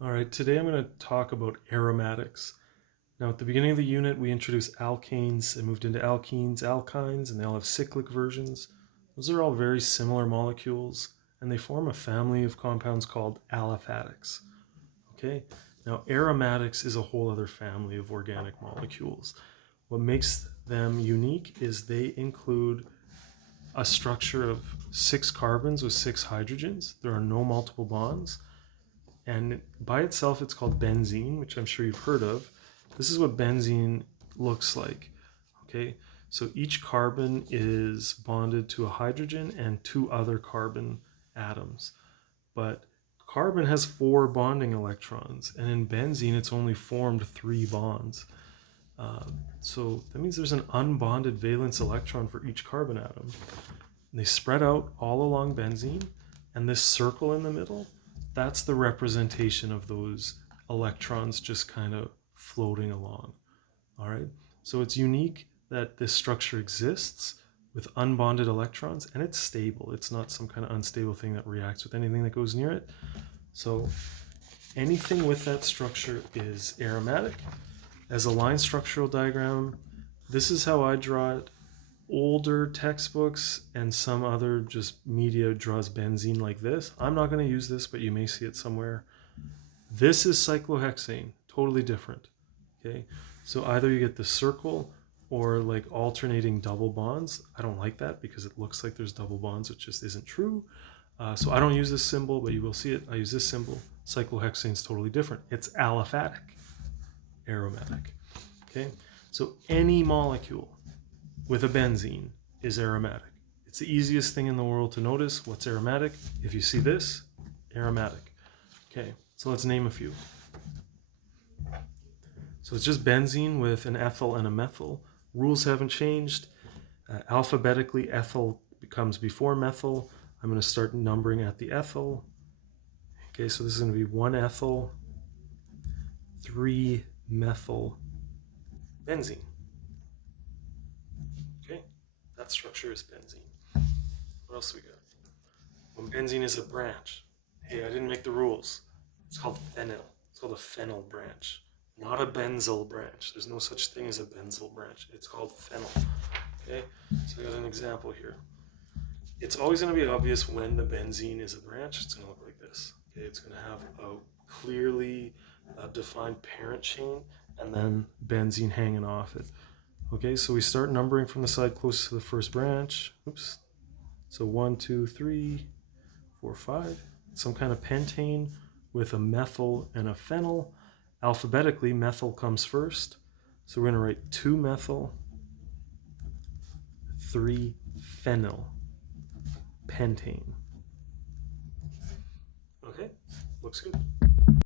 All right, today I'm going to talk about aromatics. Now, at the beginning of the unit, we introduced alkanes and moved into alkenes, alkynes, and they all have cyclic versions. Those are all very similar molecules, and they form a family of compounds called aliphatics. Okay, now aromatics is a whole other family of organic molecules. What makes them unique is they include a structure of 6 carbons with 6 hydrogens. There are no multiple bonds. And by itself, it's called benzene, which I'm sure you've heard of. This is what benzene looks like. Okay, so each carbon is bonded to a hydrogen and 2 other carbon atoms. But carbon has 4 bonding electrons, and in benzene, it's only formed 3 bonds. So that means there's an unbonded valence electron for each carbon atom. And they spread out all along benzene, and this circle in the middle, that's the representation of those electrons just kind of floating along. All right, so it's unique that this structure exists with unbonded electrons, and it's stable. It's not some kind of unstable thing that reacts with anything that goes near it. So anything with that structure is aromatic. As a line structural diagram, this is how I draw it. Older textbooks and some other just media draws benzene like this. I'm not going to use this, but you may see it somewhere. This is cyclohexane, totally different. Okay, so either you get the circle or like alternating double bonds. I don't like that because it looks like there's double bonds, which just isn't true. So I don't use this symbol, but you will see it. I use this symbol. Cyclohexane is totally different. It's aliphatic, aromatic. Okay, so any molecule with a benzene is aromatic. It's the easiest thing in the world to notice what's aromatic. If you see this, aromatic. Okay, so let's name a few. So it's just benzene with an ethyl and a methyl. Rules haven't changed. Alphabetically, ethyl comes before methyl. I'm going to start numbering at the ethyl. Okay, so this is going to be 1 ethyl, 3 methyl, benzene. Okay, that structure is benzene. What else do we got? When benzene is a branch. Hey, I didn't make the rules. It's called phenyl. It's called a phenyl branch, not a benzyl branch. There's no such thing as a benzyl branch. It's called phenyl. Okay, so I got an example here. It's always going to be obvious when the benzene is a branch. It's going to look like this. Okay, it's going to have a clearly defined parent chain and then benzene hanging off it. Okay, so we start numbering from the side closest to the first branch. Oops. So 1, 2, 3, 4, 5. Some kind of pentane with a methyl and a phenyl. Alphabetically, methyl comes first. So we're going to write 2 methyl, 3 phenyl, pentane. Okay, looks good.